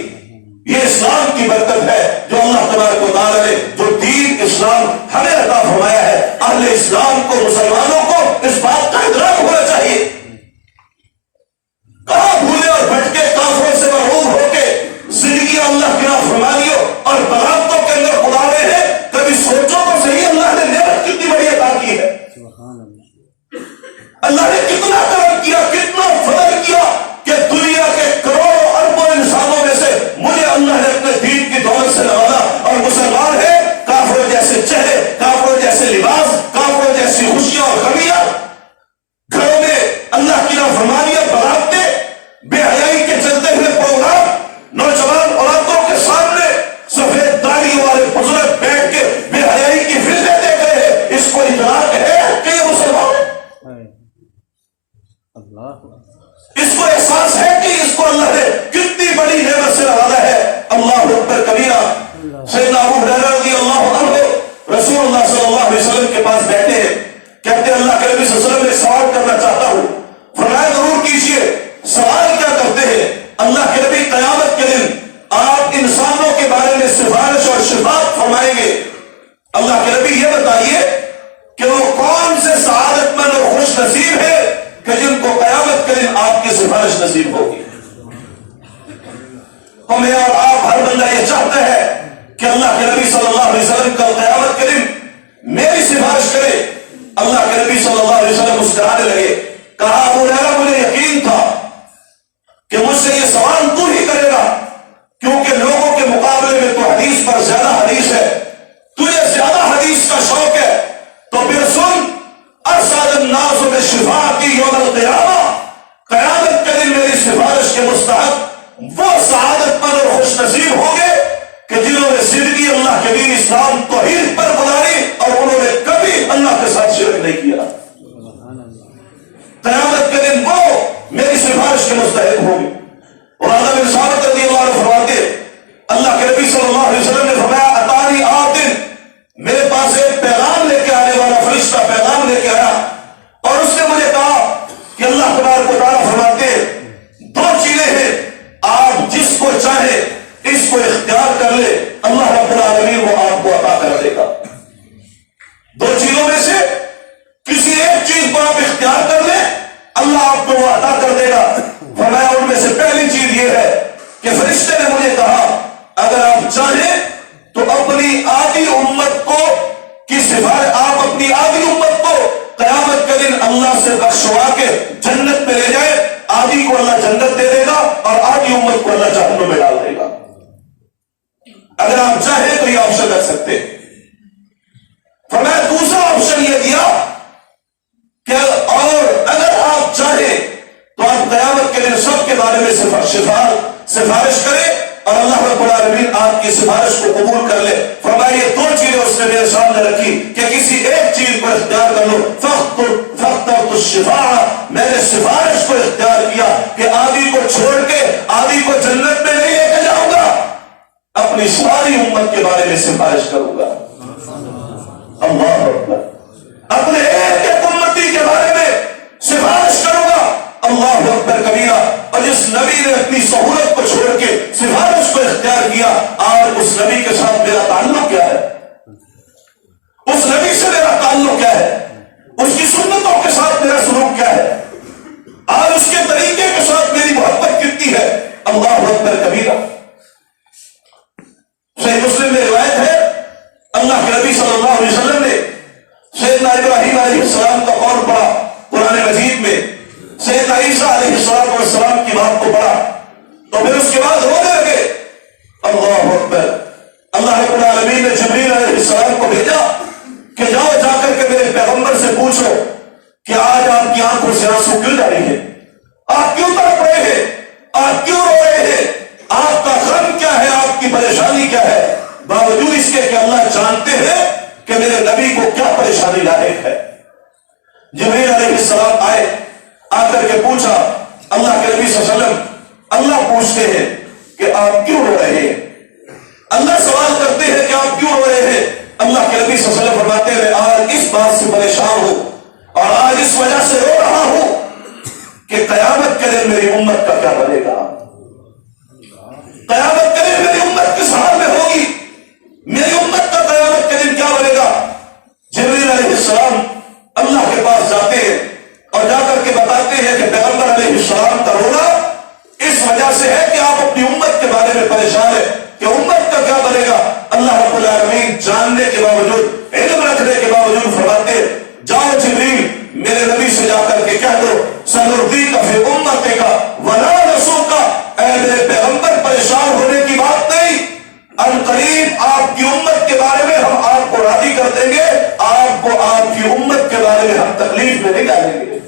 یہ اسلام کی برکت ہے جو اللہ تبارک و تعالیٰ نے جو دین اسلام ہمیں عطا فرمایا ہے۔ اہل اسلام کو، مسلمانوں کو اس بات کا ادراک ہونا چاہیے۔ کہاں بھولے اور بھٹکے کافروں سے محروم ہو کے زندگی اللہ کی نافرمانیوں اور بغاوتوں کے اندر گزار رہے ہیں، کبھی سوچو تو صحیح اللہ نے نعمت کتنی بڑی عطا کی ہے، اللہ نے کتنا کرم کیا، کتنا فضل کیا کہ دنیا کے کروڑوں اربوں انسانوں میں سے مجھے اللہ نے اپنے دین کی دولت سے نوازا، اور مسلمان ہے کافروں جیسے چہرے، کافروں جیسے لباس، کافروں جیسی خوشیاں اور غمیاں، گھروں میں اللہ کی نافرمانیاں، بغاوتیں، بے حیائی کے چلتے ہوئے پروگرام، نوجوان عورتوں کے سامنے سفید داڑھی والے بزرگ بیٹھ کے بے حیائی کی فلمیں دیکھ رہے ہیں، اس کو ادراک ہے کہ یہ مسلمان ہے؟ اس کو احساس ہے کہ اس کو اللہ نے کتنی بڑی نعمت سے نوازا ہے؟ اللہ اکبر کبیرہ۔ سیدنا ابو ہریرہ رضی اللہ عنہ رسول اللہ صلی اللہ علیہ وسلم کے پاس بیٹھے ہیں، کہتے ہیں اللہ کے نبی صلی اللہ علیہ وسلم میں سوال کرنا چاہتا ہوں۔ فرمایا ضرور کیجئے۔ سوال کیا کرتے ہیں؟ اللہ کے نبی قیامت کے دن آپ انسانوں کے بارے میں سفارش اور شفاعت فرمائیں گے، اللہ کے نبی یہ بتائیے کہ وہ کون سے سعادت مند اور خوش نصیب ہے کہ جن کو قیامت کے دن آپ کی سفارش نصیب ہوگی۔ ہمیں اور آپ ہر بندہ یہ چاہتا ہے کہ اللہ کے نبی صلی اللہ علیہ وسلم کل قیامت کے دن میری سفارش کرے۔ اللہ کے نبی صلی اللہ علیہ وسلم مسکرانے لگے، کہا ابو ہریرہ مجھے یقین تھا کہ مجھ سے یہ سوال تو ہی کرے گا، کیونکہ لوگوں کے مقابلے میں تو حدیث پر زیادہ حدیث ہے، تجھے زیادہ حدیث کا شوق ہے، تو پھر سن ارشاد الناس بالشفاعۃ یوم القیامہ، قیامت کے دن میری سفارش کے مستحق وہ سعادت مند اور خوش نصیب ہوں گے کہ جنہوں نے زندگی اللہ کے دین اسلام توحید پر گزاری اور انہوں نے کبھی اللہ کے ساتھ شرک نہیں کیا۔ قیامت کے دن وہ میری سفارش کے مستحق ہوں گے۔ اور اعظم بن ثابت رضی اللہ عنہ فرماتے اللہ کے نبی صلی اللہ علیہ وسلم نے فرمایا اتانی آتن، میرے پاس ایک پیغام لے کے آنے والا فرشتہ پیغام لے کے آیا، اور اس نے مجھے کہا کہ اللہ تبارک و تعالیٰ فرماتے دو چیزیں ہیں، آپ جس کو چاہے اس کو اختیار کر لے، اللہ رب العالمین وہ آپ کو عطا کر دے گا۔ دو چیزوں میں سے کسی ایک چیز کو آپ اختیار کر لیں، اللہ آپ کو وہ عطا کر دے گا۔ فرمایا ان میں سے پہلی چیز یہ ہے کہ فرشتے نے مجھے کہا اگر آپ چاہیں تو اپنی آدھی امت کو کی سفارش، آپ اپنی آدھی امت کو قیامت کے دن اللہ سے بخشوا کے جنت میں لے جائے، آدھی کو اللہ جنت دے دے گا اور آدھی امت کو اللہ جہنم میں ڈال دے گا۔ اگر آپ چاہیں تو یہ آپشن رکھ سکتے ہیں. فرمایا دوسرا آپشن یہ دیا کہ اور اگر آپ چاہیں تو آپ قیامت کے دن سب کے بارے میں سفارش کریں اور اللہ رب العالمین آپ کی سفارش کو قبول کر لے. فرمایا یہ دو چیزیں اس نے میرے سامنے رکھی کہ کسی ایک چیز کو اختیار کر لو. فاخترت الشفاعہ، میں نے سفارش کو اختیار کیا کہ آدھی کو چھوڑ کے آدھی کو جنت میں نہیں لے کے جاؤں گا، اپنی ساری امت کے بارے میں سفارش کروں گا. اللہ اکبر. اپنے ایک امتی کے بارے میں سفارش کروں گا. اللہ اکبر کبیرہ. اور جس نبی نے اپنی سہولت کو چھوڑ کے سفارش کو اختیار کیا، آج اس نبی کے ساتھ میرا تعلق کیا ہے؟ اس نبی سے میرا تعلق کیا ہے؟ اس کی سنتوں کے ساتھ میرا سلوک کیا ہے؟ آج اس کے طریقے کے ساتھ میری محبت کتنی ہے؟ اللہ اکبر کبیرہ. صحیح مسلم میں روایت ہے، اللہ کے نبی صلی اللہ علیہ وسلم نے سیدنا ابراہیم علیہ السلام کا قول پڑھا قرآن مجید میں، سیدنا عیسیٰ علیہ السلام کی بات کو پڑھا تو پھر اس کے بعد رونے لگے. اللہ اکبر. اللہ رب العالمین نے جبریل علیہ السلام کو بھیجا کہ جاؤ جا کر کے میرے پیغمبر سے پوچھو کہ آج آپ کی آنکھوں سے آنسو کیوں جاری ہے، آپ کیوں تڑپ رہے ہیں، آپ کیوں رو رہے ہیں، آپ کا غم کیا ہے، آپ کی پریشانی کیا ہے، باوجود اس کے کہ اللہ جانتے ہیں کہ میرے نبی کو کیا پریشانی لاحق ہے. جبریل علیہ السلام آئے، آ کر کے پوچھا اللہ کے نبی صلی اللہ علیہ وسلم. اللہ پوچھتے ہیں کہ آپ کیوں رو رہے ہیں، اللہ سوال کرتے ہیں کہ آپ کیوں رو رہے ہیں. اللہ کے نبی صلی اللہ علیہ وسلم فرماتے ہیں آج اس بات سے پریشان ہوں اور آج اس وجہ سے رو رہا ہوں کہ قیامت کے دن میری امت کا کیا بنے گا، قیامت کے دن میری امت کس حال میں ہوگی، میری امت کا قیامت کے دن کیا بنے گا. جبریل علیہ السلام اللہ کے پاس جاتے ہیں اور جا کر کے بتاتے ہیں کہ پیغمبر علیہ السلام کا رونا اس وجہ سے ہے کہ آپ اپنی امت کے بارے میں پریشان ہیں کہ امت کا کیا بنے گا. اللہ رب العالمین جاننے کے باوجود، علم رکھنے کے باوجود فرماتے ہیں جاؤ جبریل میرے نبی سے جا کر کے کہہ دو سنردیک فی امتک ولا نسوک. اے میرے پیغمبر پریشان ہونے کی بات نہیں، عنقریب آپ کی امت کے بارے میں ہم آپ کو راضی کر دیں گے، آپ کو آپ کی امت کے بارے میں ہم تکلیف میں نہیں ڈالیں گے.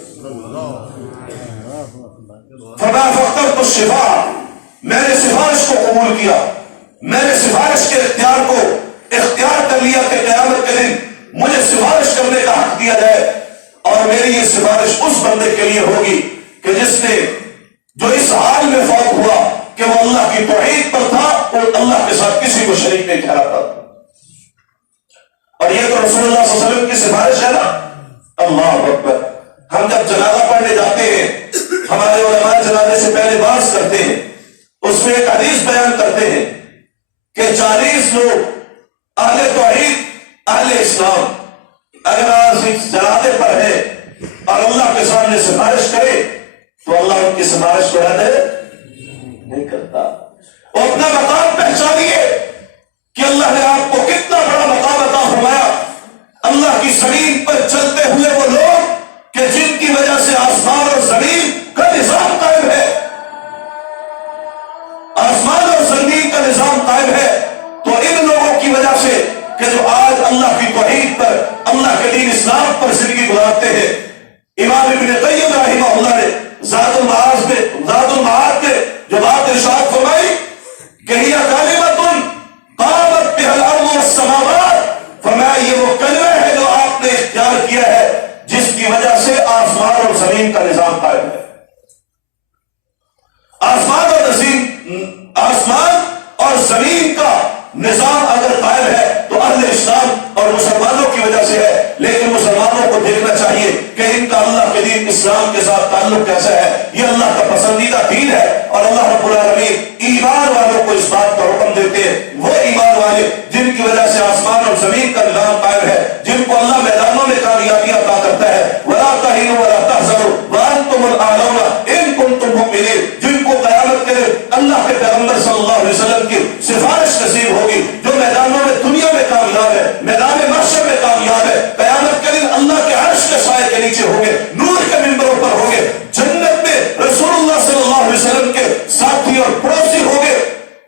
فرمایا فاخترت الشفاعہ، میں نے سفارش کو قبول کیا، میں نے سفارش کے اختیار کو اختیار کر لیا کہ قیامت کے دن مجھے سفارش کرنے کا حق دیا جائے. اور میری یہ سفارش اس بندے کے لیے ہوگی کہ جس نے جو اس حال میں فوت ہوا کہ وہ اللہ کی توحید پر تھا اور اللہ کے ساتھ کسی کو شریک نہیں ٹھہراتا. اور یہ تو رسول اللہ صلی اللہ علیہ وسلم کی سفارش ہے نا. اللہ اکبر. ہم جب جنازہ پڑھنے جاتے ہیں ہمارے علماء جنازے سے پہلے بحث کرتے ہیں، اس میں ایک حدیث بیان کرتے ہیں کہ 40 لوگ اہل توحید اہل اسلام اگر آج جنازے پر ہے اور اللہ کے سامنے سفارش کرے تو اللہ ان کی سفارش کو رد نہیں کرتا. وہ اپنا مقام پہچانیے کہ اللہ نے آپ کو کتنا بڑا مقام عطا فرمایا. اللہ کی زمین پر چلتے ہوئے وہ لوگ کہ جن کی وجہ سے آسمان اور زمین کا نظام قائم ہے، آسمان اور زمین کا نظام قائم ہے، تو ان لوگوں کی وجہ سے کہ جو آج اللہ کی توحید پر اللہ کے دین اسلام پر زندگی گزارتے ہیں. امام ابن قیم رحمہ اللہ نے زاد المعاد میں جو بات ارشاد فرمائی کہ ہی کلمۃ قامت بها الارض والسماوات، فرمایا یہ وہ کلمہ ہے جو آپ نے اختیار کیا ہے جس کی وجہ سے آسمان اور زمین کا نظام قائم ہے. آسمان اور زمین کا نظام اگر قائم ہے تو اہل اسلام اور مسلمانوں کی وجہ سے ہے. لیکن مسلمانوں کو دیکھنا چاہیے کہ ان کا اللہ کے دین اسلام کے ساتھ تعلق کیسا ہے. یہ اللہ کا پسندیدہ دین ہے اور اللہ رب العالمین ایمان والوں کو اس بات کا حکم دیتے ہیں، وہ ایمان والے جن کی وجہ سے آسمان اور زمین کا نظام قائم ہے، جن کو اللہ میدانوں میں کامیابی عطا کرتا ہے. ولا تهنوا ولا تحزنوا وانتم الاعلون ان كنتم مؤمنين، جن کو قیامت کے اللہ کے پیغمبر صلی اللہ علیہ وسلم کی سفارش نصیب ہوگی، جو میدانوں میں دنیا میں کامیاب ہے، میدان محشر میں کامیاب ہے، قیامت کے دن اللہ کے عرش کے سائے کے نیچے ہوں گے، نور کے منبروں پر ہوں گے، جنت میں رسول اللہ صلی اللہ علیہ وسلم کے ساتھی اور پڑوسی ہوں گے.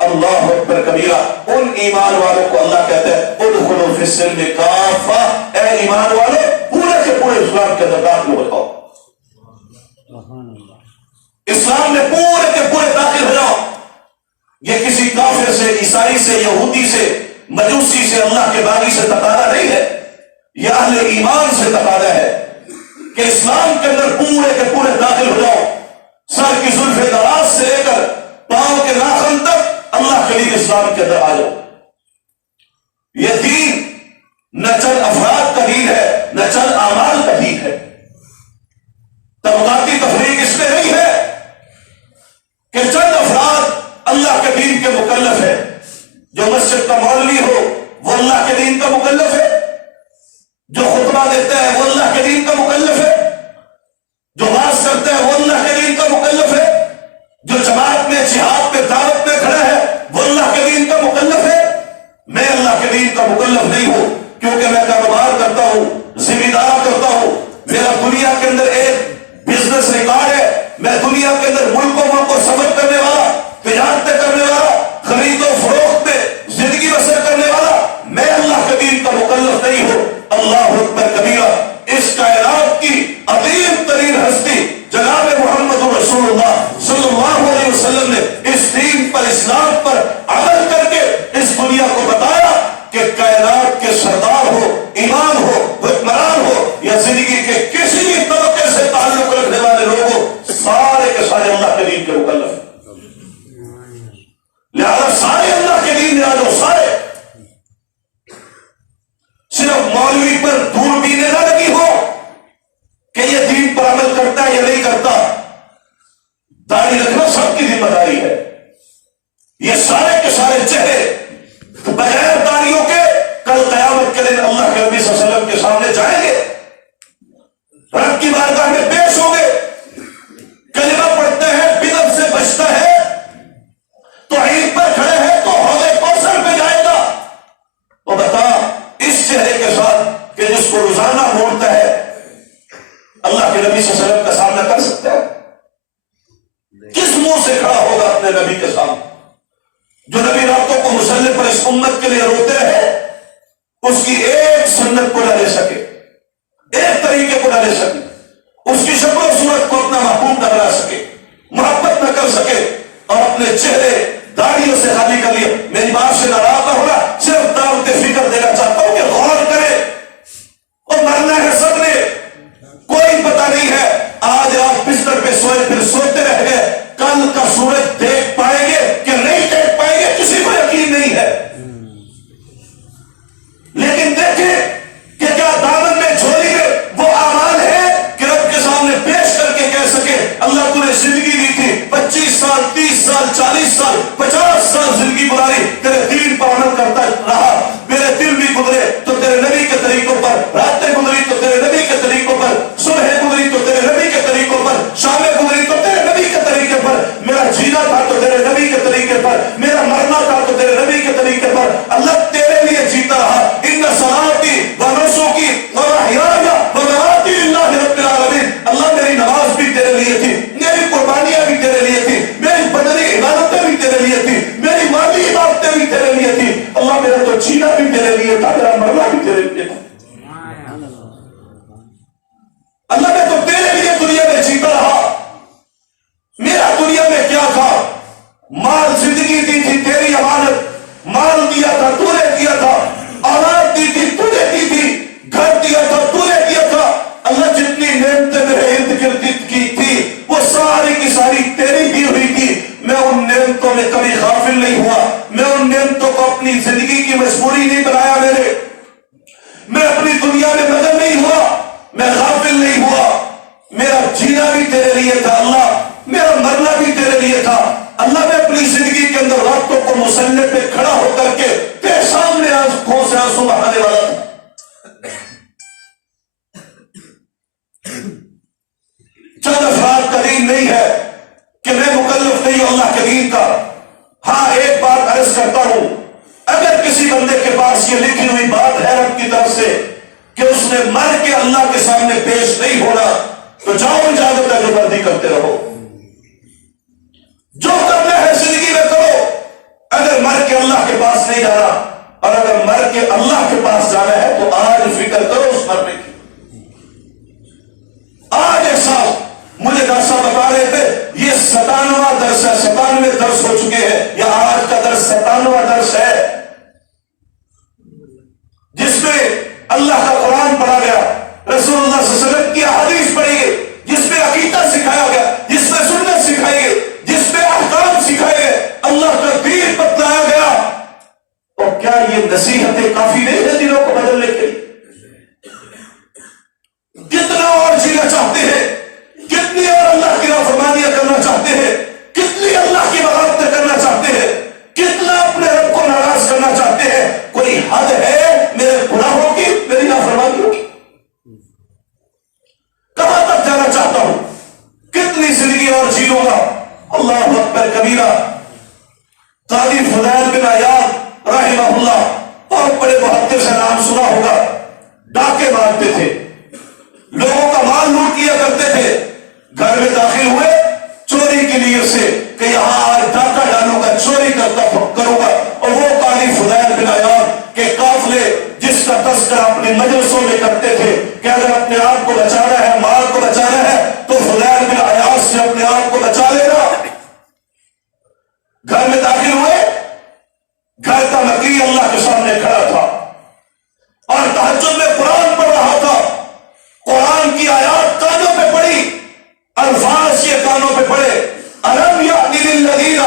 اللہ اکبر کبیرہ. ان ایمان والوں کو اللہ کہتا ہے ادخلوا فی السلم کافہ، اے ایمان والے پورے کے پورے اسلام کے اندر داخل ہو جاؤ، اسلام میں پورے کے پورے داخل ہو جاؤ۔ یہ کسی کافر سے، عیسائی سے، یہودی سے، مجوسی سے، اللہ کے باغی سے تقاضا نہیں ہے، یہ اہل ایمان سے تقاضا ہے کہ اسلام کے اندر پورے کے پورے داخل ہو جاؤ، سر کی زلف دراز سے لے کر پاؤں کے ناخن تک اللہ کے لیے اسلام کے اندر آ جاؤ۔ یہ دین نہ چند افراد کا دین ہے، نہ چند اعمال کا دین ہے۔ طبقاتی تفریق اس میں نہیں ہے کہ چند افراد اللہ کے دین کے مکلف ہے، جو مسجد کا مولوی ہو وہ اللہ کے دین کا مکلف ہے، جو خطبہ دیتا ہے وہ اللہ کے دین کا مکلف ہے، جو واز کرتا ہے وہ اللہ کے دین کا مکلف ہے، جو جماعت میں، جہاد میں، دعوت میں کھڑا ہے وہ اللہ کے دین کا مکلف ہے۔ میں اللہ کے دین کا مکلف نہیں ہوں، کیونکہ میں کاروبار کرتا ہوں، ذمہ دار کرتا ہوں، میرا دنیا کے اندر ایک بزنس ریکارڈ ہے، میں دنیا کے اندر ملکوں کو سفر کرنے والا، تجارتیں کرنے والا، خرید و فروخت میں زندگی بسر کرنے والا، میں اللہ کے دین کا مکلف نہیں ہوں۔ اللہ اکبر کبیرہ۔ اس کائنات کی عظیم ترین ہستی جناب محمد رسول اللہ صلی اللہ علیہ وسلم نے اس دین پر، اسلام پر عمل کر کے اس دنیا کو بتایا کہ کائنات کے سردار ہو، امام ہو، حکمران ہو یا زندگی کے کسی بھی طبقے سے تعلق رکھنے والے لوگ ہو، سارے کے سارے اللہ کے دین کے مکلف ہیں۔ لہذا سارے اللہ کے دین میں آ جاؤ، سارے۔ صرف مولوی پر دوربینیں نہ لگی ہو کہ یہ دین پر عمل کرتا ہے یا نہیں کرتا، داڑھی رکھنا سب کی ذمہ داری ہے۔ یہ سارے کے سارے چہرے بغیر داڑھیوں کے کل قیامت کے دن اللہ کے نبی صلی اللہ علیہ وسلم کے سامنے جائیں گے، رب کی بارگاہ میں پیش ہوں گے، کلمہ پڑھتے ہیں، بدعت سے بچتا ہے، توحید پر کھڑے ہیں تو حوض کوثر پہ جائے گا۔ تو بتا اس چہرے کے ساتھ کہ جس کو روزانہ موڑتا ہے اللہ کے نبی صلی اللہ علیہ وسلم کا سامنا کر سکتا ہے؟ کس منہ سے کھڑا ہوگا اپنے نبی کے سامنے؟ جو نبی راتوں کو مصلی پر اس امت کے لیے روتے رہے، اس کی ایک سنت کو نہ لے سکے، ایک طریقے کو نہ لے سکے، اس کی شکل و صورت کو اپنا محبوب نہ بنا سکے، محبت نہ کر سکے، اور اپنے چہرے داڑھیوں سے خالی کر لیے۔ میری بات سے ناراض نہ ہونا، صرف دعوت فکر دینا چاہتا ہوں کہ غور کرے، اور مرنا ہے سب نے، کوئی پتہ نہیں ہے آج آپ بستر پہ سوئے پھر سوتے رہ گئے، کل کا سورج دیکھ پائیں گے کہ نہیں دیکھ پائیں گے، کسی کو یقین نہیں ہے۔ لیکن دیکھیں کہ کیا دامن میں، جھولی میں وہ اعمال ہے کہ رب کے سامنے پیش کر کے کہہ سکے اللہ تو نے زندگی دی تھی، 25 سال، 30 سال، 40 سال، 50 سال زندگی گزاری، تیرے دین پر عمل کرتا رہا، میرے دل بھی گزرے تو تیرے نبی کے طریقوں پر، راتیں گزری تو تیرے نبی کے طریقوں پر، صبح گزری تو تیرے نبی کے طریقوں پر، شامیں گزری تو تیرے نبی کے طریقے پر، میرا جینا تھا تو تیرے نبی کے طریقے پر، میرا مرنا تھا تو تیرے نبی کے طریقے پر، اللہ تیرے لیے جیتا رہا۔ ان صلاتی و نسکی و محیای و مماتی للہ رب العالمین، اللہ میری نماز بھی تیرے لیے تھی، میری قربانیاں بھی تیرے لیے تھی، میری بدنی عبادتیں بھی تیرے لیے تھی، میری مالی عبادتیں بھی تیرے لیے تھی، اللہ میرا تو جینا بھی تیرے لیے تھا، میرا مرنا بھی تیرے لیے تھا۔ اللہ میں تو تیرے لیے دنیا میں جیتا رہا۔ میرا دنیا میں کیا تھا؟ مال، زندگی دی تھی تیری امانت، مال دیا تھا تو نے دیا تھا، اولاد دی تھی تو نے دی تھی، گھر دیا تھا تو نے دیا تھا۔ اللہ جتنی نعمتیں میرے ارد گرد کی تھی وہ ساری کی ساری تیری دی ہوئی تھی، میں ان نعمتوں میں کبھی غافل نہیں ہوا، میں ان نعمتوں کو اپنی زندگی کی مجبوری نہیں بنایا، میں اپنی دنیا میں مگن نہیں ہوا، میں غافل نہیں ہوا، میرا جینا بھی تیرے لیے تھا اللہ، میرا مرنا بھی تیرے لیے تھا اللہ۔ میں اپنی زندگی کے اندر راتوں کو مصلی پہ کھڑا ہو کر کے تیرے سامنے آنکھوں سے آنسو بہانے والا تھا۔ چند افراد کا دین نہیں ہے کہ میں مکلف نہیں ہوں اللہ کے دین کا۔ ہاں ایک بات عرض کرتا ہوں، اگر کسی بندے کے پاس یہ لکھی ہوئی بات ہے رب کی طرف سے کہ اس نے مر کے اللہ کے سامنے پیش نہیں ہونا، تو جاؤ اجازت ہے جو مرضی کرتے رہو، جو کرنا ہے زندگی میں کرو، اگر مر کے اللہ کے پاس نہیں جانا، اور اگر مر کے اللہ کے پاس جانا ہے تو آج فکر کرو اس مرنے کی۔ آج ایسا مجھے درسہ بتا رہے تھے یہ 97واں درس ہے، 97 درس ہو چکے ہیں، یا آج کا درس 97واں درس ہے جس میں اللہ کا قرآن پڑھا گیا، رسول اللہ صلی اللہ علیہ وسلم کی احادیث پڑھی گئی، جس میں عقیدہ سکھایا گیا، جس میں سنت سکھائی گئی، جس میں احکام سکھائے گئے، اللہ کا دین بتلایا گیا۔ اور کیا یہ نصیحتیں کافی نہیں ہے دلوں کو بدلنے کے لیے؟ کتنا اور جینا چاہتے ہیں، کتنی اور اللہ کی نافرمانیاں کرنا چاہتے ہیں، کتنی اللہ کی بغاوتیں کرنا چاہتے ہیں، کتنا اپنے رب کو ناراض کرنا چاہتے ہیں؟ کوئی حد ہے میرے گناہوں کی، میری نافرمانیوں کی؟ کہاں تک جانا چاہتا ہوں؟ کتنی زندگی اور جی لوں گا؟ اللہ اکبر کبیرہ۔ قاضی فضیل بن عیاض رحمہ اللہ، بہت بڑے محدث سے نام سنا ہوگا، ڈاکے مارتے تھے، لوگوں کا مال لوٹ کیا کرتے تھے، گھر میں داخل ہوئے چوری کی نیت سے کہ یہاں آج ڈاکہ ڈالوں گا، چوری کروں گا، اور وہ قاضی فضیل بن عیاض کے قافلے جس کا تذکرہ اپنے مجلسوں میں کرتے تھے کہ اگر اپنے آپ کو بچانا ہے، مال کو بچانا ہے تو فضیل بن عیاض سے اپنے آپ کو بچا لینا۔ گھر میں داخل ہوئے، گھر کا نقی اللہ کے سامنے کھڑا تھا اور تہجد میں قرآن پڑھ رہا تھا، قرآن کی آیات کانوں پہ پڑی، الفاظ یہ کانوں پہ پڑے، أَلَمْ يَعْنِ لِلَّذِينَ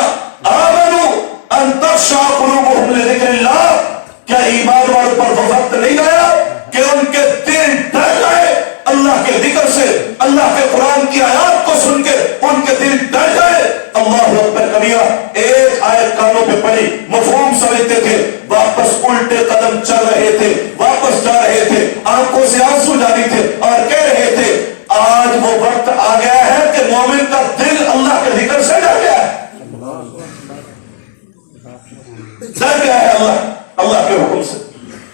آمَنُوا أَن تَخْشَعَ قُلُوبُهُمْ لِذِكْرِ اللَّهِ، کیا ایمان والوں پر وہ وقت نہیں آیا کہ ان کے دل ڈر جائے اللہ کے ذکر سے، اللہ کے قرآن کی آیات کو سن کے ان کے دل ڈر جائے؟ اللہ اکبر کبیرہ۔ ایک آیت کانوں پہ پڑی، مفہوم سمجھتے تھے، واپس الٹے قدم چل رہے تھے، واپس جا رہے تھے، آنکھوں سے آنسو جاری تھے اور کہہ رہے تھے آج وہ وقت آ گیا ہے کہ مومن کا دل اللہ کے ذکر سے ڈر گیا ہے، ڈر گیا ہے اللہ کے حکم سے۔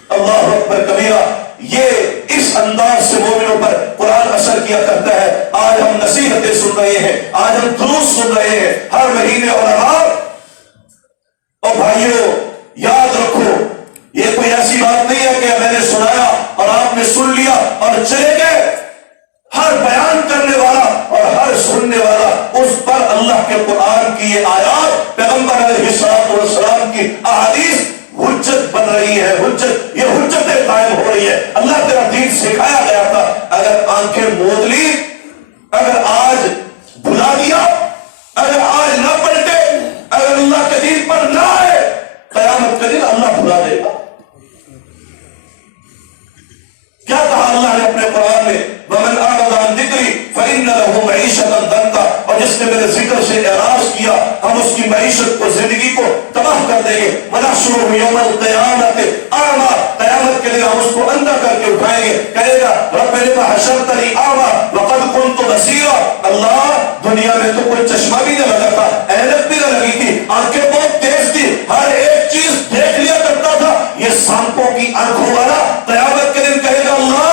اللہ اکبر کبیرہ۔ یہ اس انداز سے مومنوں پر قرآن اثر کیا کرتا ہے۔ آج ہم نصیحتیں سن رہے ہیں، آج ہم دروس سن رہے ہیں ہر مہینے، اور بھائیوں یاد رکھو یہ کوئی ایسی بات نہیں ہے کہ میں نے سنایا اور آپ نے سن لیا اور چلے گئے۔ ہر بیان کرنے والا اور ہر سننے والا اس پر اللہ کے قرآن کی یہ آیات، پیغمبر علیہ السلام کی احادیث حجت بن رہی ہے، حجت، یہ حجتیں قائم ہو رہی ہے۔ اللہ تیرا دین سکھایا گیا تھا، اگر آنکھیں موند لی، اگر آج بھلا دیا، اگر آج نہ پلٹے، اگر اللہ کے دین پر نہ آئے، قیامت کے دن اللہ بھلا دے گا۔ کیا کہا اللہ نے اپنے قرآن میں؟ وَمَنْ أَعْرَضَ عَنْ ذِكْرِي فَإِنَّ لَهُ مَعِيشَةً ضَنكًا، اور جس نے میرے ذکر سے اعراض کیا ہم اس کی معیشت کو، زندگی کو تباہ کر دیں گے۔ وَنَحْشُرُهُ يَوْمَ الْقِيَامَةِ أَعْمَىٰ، قیامت کے دن ہم اس کو اندھا کر کے اٹھائیں گے، کہے گا رَبِّ لِمَ حَشَرْتَنِي أَعْمَىٰ وَقَدْ كُنتُ بَصِيرًا، اللہ دنیا میں تو کوئی چشمہ بھی نہ لگا تھا، اینک بھی نہ لگی تھی، آنکھیں بہت تیز تھی، ہر ایک چیز دیکھ لیا کرتا تھا، یہ سانپوں کی آنکھوں والا قیامت کے دن کہے گا اللہ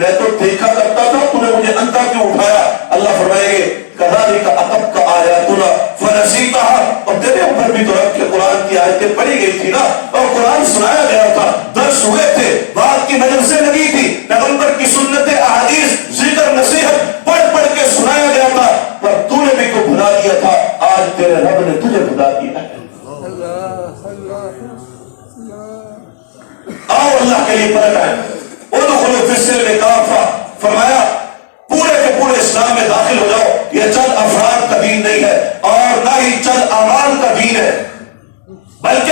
میں تو دیکھا کرتا تھا، تو نے مجھے اندھا کیوں اٹھایا؟ اللہ فرمائے گے کذالک اتتک آیاتنا فنسیتها، اور تیرے اوپر بھی تو رب کے قرآن کی آیتیں پڑھی گئی تھی نا، اور قرآن سنایا گیا تھا، درس ہوئے تھے، بات کی مجلسیں لگی تھی، پیغمبر کی سنتیں، احادیث، ذکر، نصیحت پڑھ پڑھ کے سنایا گیا تھا، پر تو نے بھی کو بھلا دیا تھا، آج تیرے رب نے تجھے بھلا دیا ہے۔ آؤ اللہ کے لیے پلٹ آئے، ادخلوا فی السلم کافہ، فرمایا پورے کے پورے اسلام میں داخل ہو جاؤ۔ یہ چند افراد کا دین نہیں ہے اور نہ ہی چند اعمال کا دین ہے، بلکہ